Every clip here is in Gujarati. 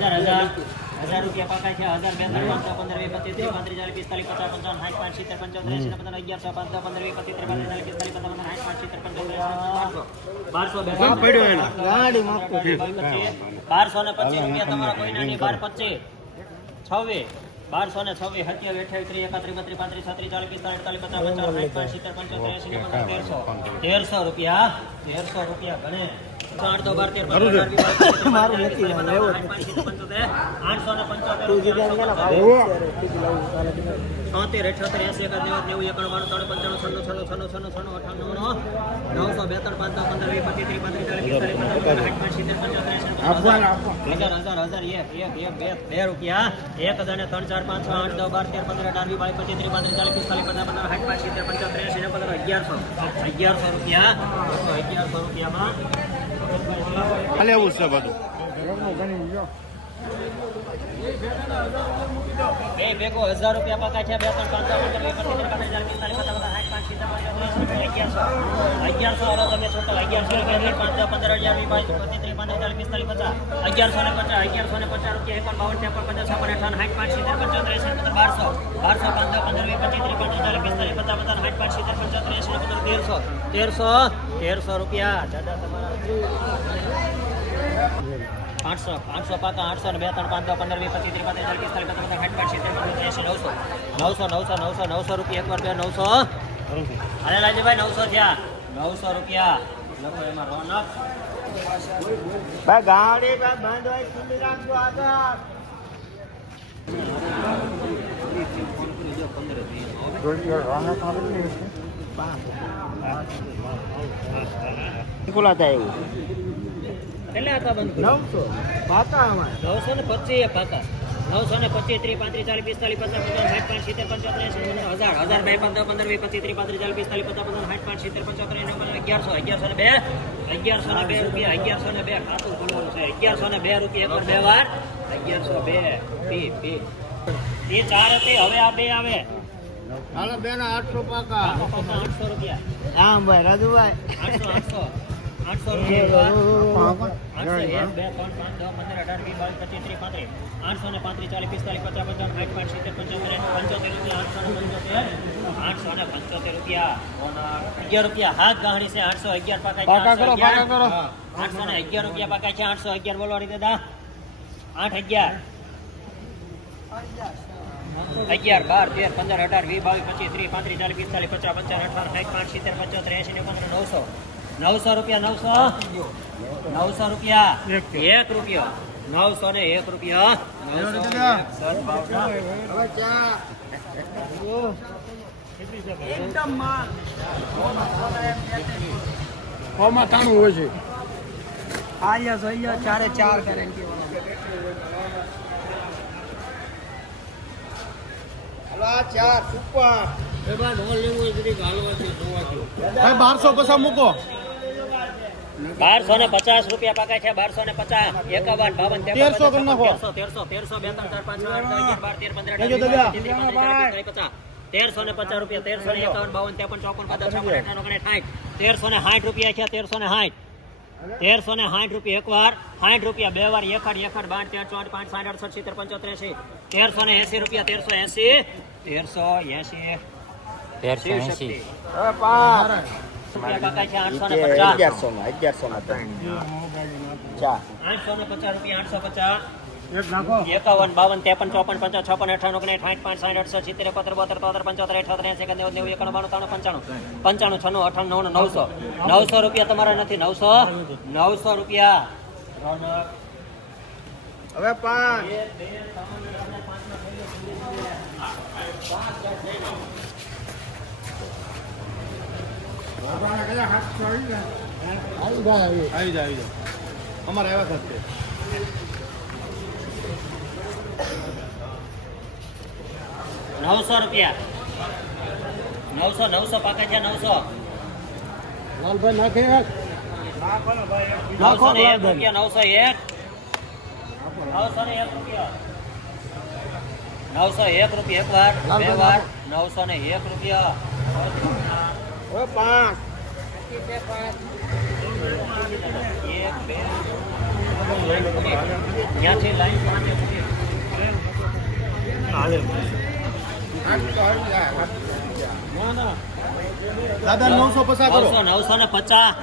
હજાર હજાર હજાર રૂપિયા પાકા છે. હજાર બે ત્રણ પાંચ છ પંદર વીસ પચીસ ત્રીસ પાંત્રીસ ચાલીસ પિસ્તાલીસ પચાસ પંચાવન સાઠ પાંચ સિત્તેર પંચોતેર એંસી પંદર અગિયારસો પાંચ પંદર વીસ પચીસ ત્રીસ ચાલીસ પિસ્તાલીસ પચાસ પંદર સાઠ પાંચ સિત્તેર પંચોતેર એંસી બારસો બારસો ને પચીસ રૂપિયા તમારા નહીં બાર પચીસ. છવ્વીસ. બારસો ને છવ્વીસ સત્યાવીસ અઠ્યાવીસ ત્રીસ એકત્રીસ બત્રીસ પાંત્રીસ છત્રીસ ચાલીસ પિસ્તાલીસ ચાલીસ પચાસ પંચાવન સાઠ પાંચ સિત્તેર પંચોતેર એંસી પંદર તેરસો. તેરસો રૂપિયા તેરસો રૂપિયા ગણે આઠ તો બાર તેર પંદર અઢાર, વીસ, બાવીસ, પચીસ, ત્રીસ, મારું પાંત્રીસ, નથી, ચાલીસ, લેવો જ પચાસ, સાઠ, પાંચ, સિત્તેર, પંચોતેર, આઠસો ને પંચોતેર તું રૂપિયા, જીગા આઠસો ને છોતેર, અઠ્યોતેર, એંસી, એકાદ, નેવું, નેવું, એકાણું, બાણું, ત્રણ, પંચાણું, છન્નું, છન્નું, છન્નું, છન્નું, છન્નું, અઠ્ઠાણું, નવ્વાણું, નવસો, બે, ત્રણ, પાંચ, દસ, પંદર, વીસ, પચીસ, ત્રીસ, પાંત્રીસ, ચાલીસ, પિસ્તાલીસ, પચાસ, પંચાવન, સાઠ, પાંચ, સિત્તેર, પંચોતેર, એંસી, ને પંદર, હજાર, હજાર, હજાર, હજાર, એક, એક, એક, બે, બે રૂપિયા, એક હજાર ને ત્રણ, ચાર, પાંચ, છ, આઠ, દસ, બાર, તેર, પંદર, અઢાર, વીસ, બાવીસ, પચીસ, ત્રીસ, પાંત્રીસ, ચાલીસ, પિસ્તાલીસ, પચાસ, પંદર, સાઠ, પાંચ, સિત્તેર, પંચોતેર, એંસી, ને પંદર, અગિયારસો અગિયારસો રૂપિયા અગિયારસો રૂપિયામાં હાલે એવું છે બધું. બે ભેગો હજાર રૂપિયા પાકા છે, બે ત્રણ પંદર પચીસ પચાસ પચાસ પંચોતેર અગિયારસો. હવે તમે છોટો અગિયારસો રૂપિયા પાંચ, દસ, પંદર અગિયાર પચીસ પિસ્તાલીસ, પચાસ, અગિયારસો ને પચાસ, અગિયારસો ને પચાસ રૂપિયા, એકાવન, બાવન, ત્રેપન, પચાસ, છપ્પન, અઠાવન સાઠ પાંચ, સિત્તેર, પંચોતેર એંસી બારસો બારસો પાંચ દસ પંદર વીસ પચીસ, ત્રીસ ચાલીસ, પિસ્તાલીસ, પચાસ પચાસ સાઠ પાંચ, સિત્તેર, પંચોતેર એંસી પંદર તેરસો તેરસો તેરસો રૂપિયા. દાદા, તમારા આઠસો પાંચસો પાંચ આઠસો ને બે ત્રણ પાંચ પંદર વીસ પચીસ ત્રીસ પાંત્રીસ ચાલીસ ચાલીસ પચાસ પચાસ સાઠ પાંચ સિત્તેર એસી નવસો. નવસો નવસો નવસો નવસો રૂપિયા એકવાર બે નવસો. અરે લાલજીભાઈ નવસો થયા. નવસો રૂપિયા. લખો એમાં રોનક. ભાઈ ગાડી ભાઈ હોય ખુલ્લી રાખજો આગળ. ખુલાતા એવું એટલે આખા બંધ નવસો પાકા અમારે નવસો ને પચીસ પાકા નવસો ને પચીસ ત્રીસ પાંત્રીસ ચાલીસ પિસ્તાલીસ પચાસ પચાસ સાઠ પાંચ સિત્તેર પંચોતેર હજાર હજાર બે પંદર પંદર વીસ પચીસ ત્રીસ પાંત્રીસ ચાલીસ પિસ્તાલીસ પચાસ પચાસ સાઠ પાંચ સિત્તેર પંચોતેર અગિયારસો અગિયારસો ને બે અગિયારસો ને બે રૂપિયા અગિયારસો ને બે ખાતું ખોલવાનું છે અગિયારસો ને બે રૂપિયા એક બે વાર અગિયારસો બે પી બી એ ચાર હતી હવે આ બે આવે હાલો બેન આઠસો પાકા. આઠસો રૂપિયા આમ ભાઈ રાજુભાઈ. આઠસો આઠસો આઠસો રૂપિયા આઠસો એક બે ત્રણ પાંચ દસ પંદર અઢાર વીસ બાવીસ પચીસ ત્રીસ પાંત્રીસ. આઠસો ને પાંત્રીસ ચાલીસ પિસ્તાલીસ પચાસ પચાસ સાઠ પાંચ સિત્તેર પંચોતેર પંચોતેર રૂપિયા આઠસો ને પંચોતેર. આઠસો ને પંચોતેર રૂપિયા. અગિયાર રૂપિયા. હાથ ગાંહડી છે આઠસો અગિયાર પાકા છે, પાકા કરો, 811. પાકા કરો. હા. આઠસો ને અગિયાર રૂપિયા પાકા છે આઠસો અગિયાર બોલવાડી દાદા આઠ અગિયાર. અગિયાર બાર તેર પંદર અઢાર વીસ બાવીસ પચીસ ત્રીસ પાંત્રીસ ચાલીસ પિસ્તાલીસ પચાસ પચાસ અઠાર સાઠ પાંચ સિત્તેર પંચોતેર એસી ને પંદર નવસો. નવસો રૂપિયા નવસો. નવસો રૂપિયા. એક રૂપિયો. નવસો ને એક રૂપિયા. કોમાં તાણું હોય છે? આયા જોઈએ ચારે ચાર ગેરંટી હલો આ ચાર સુપર. ભાઈ બારસો પૈસા મૂકો. બારસો ને પચાસ રૂપિયા પાકા છે બારસો ને પચાસ. એકાવન બાવન તેરસો કરી નાખો. તેરસો તેરસો બે ત્રણ ચાર પાંચ આઠ બાર તેર પંદર ત્રીસ, ને પચાસ રૂપિયા તેરસો ને એકાવન બાવન ત્રેપન ચોપન પચાસ તેરસો ને સાઠ રૂપિયા છે તેરસો ને સાઠ તેરસો ને સાઠ રૂપિયા એક વાર સાઠ રૂપિયા બે વાર એકાડ એકાડ બાર તેર ચોટ પાંચ સાઠ અડસઠ સિત્તેર પંચોતેર એસી તેરસો ને એસી રૂપિયા તેરસો એસી તેરસો એસી તેરસો એસી રૂપિયા આઠસો ને પચાસ. અગિયારસો અગિયારસો આઠસો ને પચાસ રૂપિયા આઠસો પચાસ. એક એકાવન બાવન ત્રેપન ચોપન પંચાવન છપ્પન અઠાણું ઓગણીસ સાઠ પાંચ સાઠ અડસઠ સિત્તેર એકોતેર બોતેર તોતેર પંચોતેર અઠોતેર એસી નેવું નેવું એકાણું બાણું ત્રાણું પંચાણું. પંચાણું અઠાણું નવ્વાણું નવસો. નવસો રૂપિયા તમારા નથી નવસો નવસો રૂપિયા. હવે પાંચ. આવી જાય આવી જાય. અમારે આવ્યા સાથે નવસો રૂપિયા. નવસો નવસો પાકે છે નવસો. લાલભાઈ નાખે નવસો ને એક રૂપિયા નવસો એક. નવસો ને એક રૂપિયા. નવસો એક રૂપિયા એક વાર બે વાર. નવસો ને એક રૂપિયા. પાંચ. એક બે. ત્યાંથી લાઈન પાંચ. મૂકી. નવસો ને પચાસ.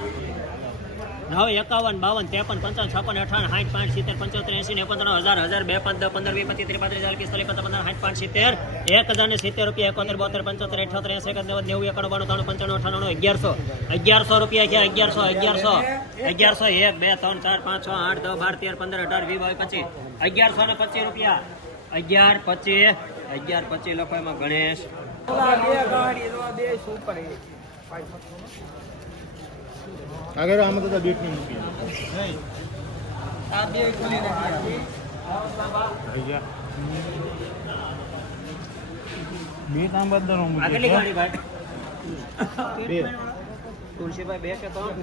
નવ, એકાવન, બાવન, ત્રેપન, પંચાવન, છપ્પન, અઠાવન સાઠ પાંચ, સિત્તેર, પંચોતેર એસી ને પંદર હજાર હજાર, બે પાંચ પંદર, વીસ, પચીસ, ત્રીસ, પાંત્રીસ, ચાલીસ, પિસ્તાલીસ, પંદર સાઠ પાંચ, સિત્તેર, એક હજાર ને સિત્તેર રૂપિયા, એકોતેર, બોતેર, પંચોતેર અઠોતેર એસી એકાદ નેવું, એકાણું, બાણું, ત્રાણું, પંચાણું અગિયારસો. અગિયારસો રૂપિયા છે, અગિયારસો અગિયારસો. અગિયારસો, એક, બે, ત્રણ, ચાર, પાંચ, છ, આઠ બાર, તેર, પંદર, અઢાર, વીસ, બાવીસ, પચીસ. અગિયારસો ને પચીસ રૂપિયા. અગિયાર, પચીસ. અગિયાર પચીસ લખો એમાં ગણેશ. આગળ આમાં તો બીટ નહીં મૂકી આ બે ખુલી નથી બીટ આમ બધા તુલસીભાઈ બે કે ત્રણ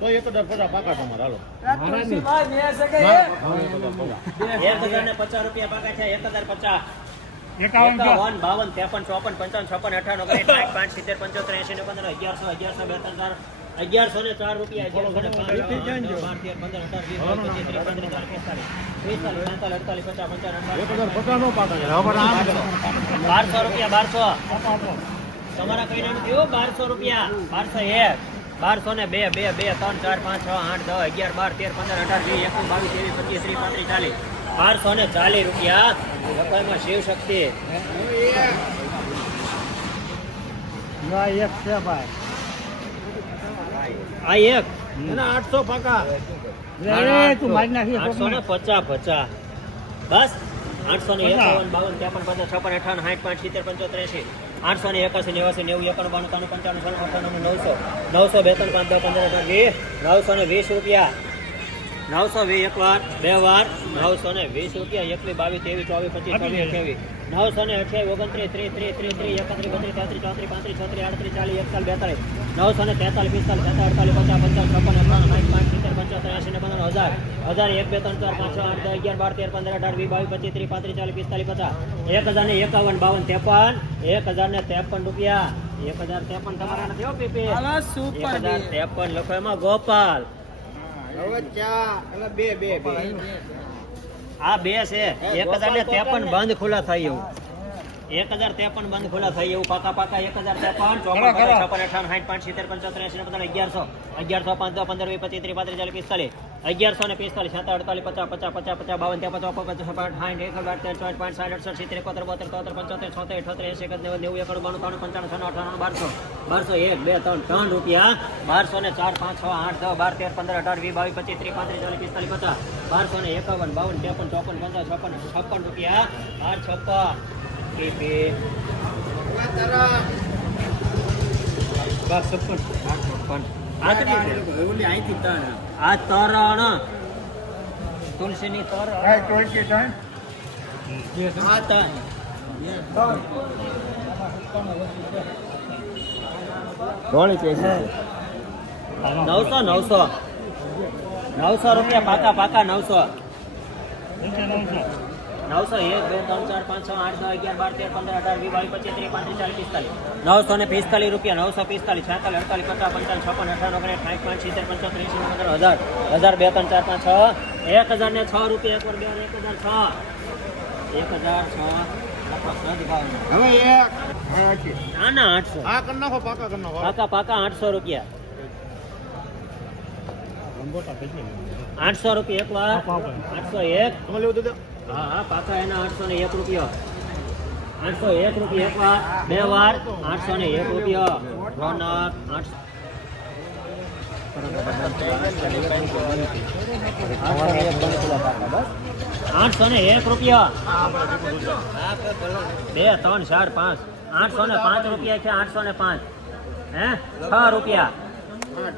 તો એક હજાર પચાસ પાકા તમારા હાલો. તુલસીભાઈ બે શકે એક? હજાર ને પચાસ રૂપિયા પાકા છે એક હજાર પચાસ. એકાવન બાવન ત્રેપન ચોપન પંચાવન છપ્પન અઠાવન ઓગણીસ પાંચ સિત્તેર પંચોતેર એસી ને પંદર અગિયારસો અગિયારસો બે ત્રણ ચાર અગિયારસો ને ચાર રૂપિયા અગિયારસો ને પાંચ. બારસો રૂપિયા બારસો. તમારા કઈ નામ બારસો રૂપિયા. બારસો એક. બારસો ને બે બે બે ત્રણ ચાર પાંચ છ આઠ દસ અગિયાર બાર તેર પંદર અઢાર વીસ એકવીસ બાવીસ ત્રેવીસ પચીસ ત્રીસ પાંત્રીસ ચાલીસ. બારસો ને ચાલીસ રૂપિયા. રકમમાં શિવ શક્તિ. એક છે ભાઈ. આ એક? આઠસો પાકા. આઠસો. ને પચાસ પચાસ. બસ. આઠસો ને એકાવન બાવન ત્રેપન પચાસ છપ્પન અઠાવન સાઠ પાંચ સિત્તેર પંચોતેર એસી આઠસો ને એકાસી નેવાસી નેવું એકાણું બાણું ત્રાણું પંચાણું છન્નું અઠાણું નવસો નવસો બે ત્રણ પાંચ દસ પંદર અઢાર વીસ નવસો ને વીસ રૂપિયા. નવસો વીસ એક વાર બે વાર નવસો ને વીસ રૂપિયા એકવીસ બાવીસ ત્રેવીસ ચોવીસ પચીસ છવ્વીસ અઠ્યાવીસ. નવસો ને અઠ્યાવીસ ઓગણત્રીસ ત્રીસ ત્રીસ ત્રીસ ત્રીસ એકત્રીસ બત્રીસ તેત્રીસ ચોત્રીસ પાંત્રીસ છત્રીસ આડત્રીસ ચાલીસ એકતાલીસ બેતાલીસ નવસો ને તેતાલીસ પિસ્તાલીસ તેતાલીસ અડતાલીસ પચાસ પંચાવન છપ્પન અઠાવન સાઠ પાંચ પંચોતેર એસી ને હજાર. હજાર એક બે ત્રણ ચાર પાંચ છ આઠ દસ અગિયાર બાર તેર પંદર અઢાર વીસ બાવીસ પચીસ ત્રીસ પાંત્રીસ ચાલીસ પિસ્તાલીસ પચાસ. એક હજાર ને એકાવન બાવન ત્રેપન. એક હજાર ને ત્રેપન રૂપિયા. એક હજાર ત્રેપન તમારા નથી હો પીપી. એક હજાર ત્રેપન લખો એમાં ગોપાલ. આ બે છે. એક હજાર ને ત્રેપન બંધ ખુલ્લા થઈ એવું એક હજાર ત્રેપન બંધ ખુલ્લા થઈ એવું પાકા પાકા એક હજાર ત્રેપન ચોપન છપ્પન અઠાવન સાઠ પાંચ સિત્તેર પંચોતેર એસી ને પંદર અગિયારસો. અગિયારસો પાંચ પંદર વીસ પચીસ ત્રીસ પાંત્રીસ ચાલીસ પિસ્તાલીસ. અગિયારસો ને પિસ્તાલીસ સાત અડતાલીસ પચાસ પચાસ પચાસ પચાસ બાવન ત્યાં પચાસ પચાસ પાંચ સાઠ એક હજાર તેર ચોવીસ પાંચ સાઠ અડસઠ સિત્તેર એકોતેર બોતેર તોતેર પંચોતેર છોતેર અઠોતેર એસી એક નેવું નેવું એકડ બાણું ત્રણ પંચાણું છનું અઠાણું બારસો. બારસો એક બે ત્રણ ત્રણ રૂપિયા. બારસો ને ચાર પાંચ છ આઠ દસ બાર તેર પંદર અઢાર વીસ બાવીસ પચીસ ત્રીસ પાંત્રીસ ચાલીસ પિસ્તાલીસ પચાસ. બારસો ને એકાવન બાવન ત્રેપન ચોપન પંચાવન છપ્પન છપ્પન રૂપિયા. બાર છપ્પન પીપી બાર છપ્પન આ કેટલી છે? આ તરણ. તુલસીની તરણ. આ તરણ નવસો નવસો. નવસો રૂપિયા પાકા પાકા નવસો. નવસો. એક બે ત્રણ ચાર પાંચ છ આઠ નવ અગિયાર બાર તેર પંદર અઢાર વીસ બાવીસ પચીસ ત્રીસ પાંત્રીસ ચાલીસ પિસ્તાલીસ. નવસો ને પિસ્તાલીસ રૂપિયા નવસો પિસ્તાલીસ છાતાલીસ અડતાલીસ પચાસ પંચાવન છપ્પન અઠાર ઓગણીસ સાઠ પાંચ સિત્તેર પંચોતેર એંસી પંદર હજાર. હજાર બે ત્રણ ચાર પાંચ છ. એક હજાર ને છ રૂપિયા એક વાર બે એક હજાર છ. એક હજાર છ. હવે એક ના ના આઠસો. આ કરી નાખો પાકા કરી નાખો. પાકા પાકા આઠસો રૂપિયા. આઠસો રૂપિયા એક વાર. આઠસો એક. હા હા પાકા એના આઠસો ને એક રૂપિયા. આઠસો એક રૂપિયા એક વાર બે વાર, આઠસો ને એક રૂપિયા. રોનક, આઠસો. આઠસો ને એક રૂપિયા. બે, ત્રણ, ચાર, પાંચ. આઠસો ને પાંચ રૂપિયા છે, આઠસો ને પાંચ. હે? છ રૂપિયા.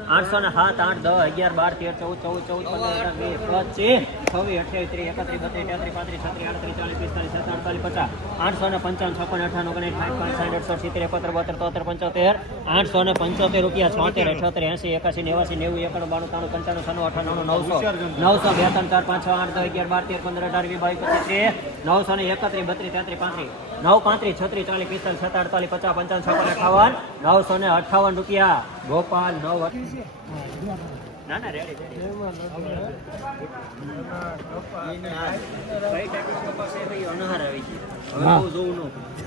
આઠસો ને સાત, આઠ, દસ, અગિયાર, બાર, તેર, ચૌદ ચૌદ ચૌદ, પંદર અઢાર વીસ, પચીસ. છવ્વીસ, અઠ્યાવીસ, ત્રીસ, એકત્રીસ, બત્રીસ, તેત્રીસ, પાંત્રીસ, છત્રીસ, આડત્રીસ, ચાલીસ, પિસ્તાલીસ અડતાલીસ, પચાસ, આઠસો ને પંચાવન, છપ્પન, અઠાણું ઓગણીસ સાઠ પાંચ, સાઠ અઠસો સિત્તેર, એકોતેર, બોતેર, તોતેર, પંચોતેર, આઠસો ને પંચોતેર રૂપિયા, છોતેર અઠોતેર એસી, એકાસી, નેવાસી, નેવું, એકાણું, બાણું, ત્રાણું, પંચાણું છનું અઠાણું નવસો નવસો બે ત્રણ ચાર, પાંચ, છ, આઠ, દસ, અગિયાર, બાર, તેર, પંદર, અઢાર, વીસ, બાવીસ, પચીસ, ત્રીસ, નવસો ને એકત્રીસ, બત્રીસ, તેત્રીસ, પાંત્રીસ, નવ, પાંત્રીસ, છત્રીસ, ચાલીસ, પિસ્તાલીસ સત્તા અડતાલીસ, પચાસ, પંચાવન, છપ્પન, અઠાવન, નવસો ને અઠાવન રૂપિયા. ગોપાલ, નવ ના ના રેડી રેડી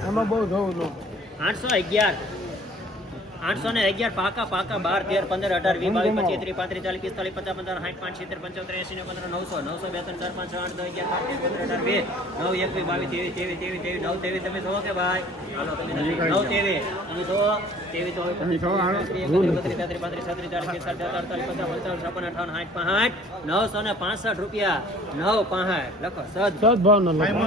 આમાં બહુ જોવું ન આઠસો અગિયાર. આઠસો ને અગિયાર પાકા પાકા બાર તેર પંદર અઢાર વીસ બાવીસ પચીસ ત્રીસ પાંત્રીસ ચાલીસ પિસ્તાલીસ પચાસ પંદર સાઠ પાંચ સિત્તેર પંચોતેર એસી ને પંદર નવસો નવસો બે ત્રણ ચાર પાંચ છ આઠ દસ અગિયાર બાર તેર પંદર અઢાર વીસ નવ એકવીસ બાવીસ ત્રેવીસ ત્રેવીસ ત્રેવીસ ત્રેવીસ નવ ત્રેવીસ તમે જોવો કે ભાઈ. હાલો તમે નવ ત્રેવીસ તમે જોવો ત્રેવીસ એકત્રીસ, બત્રીસ, તેત્રીસ, પાંત્રીસ, છત્રીસ, ચાલીસ, પિસ્તાલીસ, અડતાલીસ, પચાસ, પંચાવન, છપ્પન, અઠાવન, સાઠ, પાંઠ નવસો ને પાંસઠ રૂપિયા. નવ પાંઠ લખો સદ. લોકો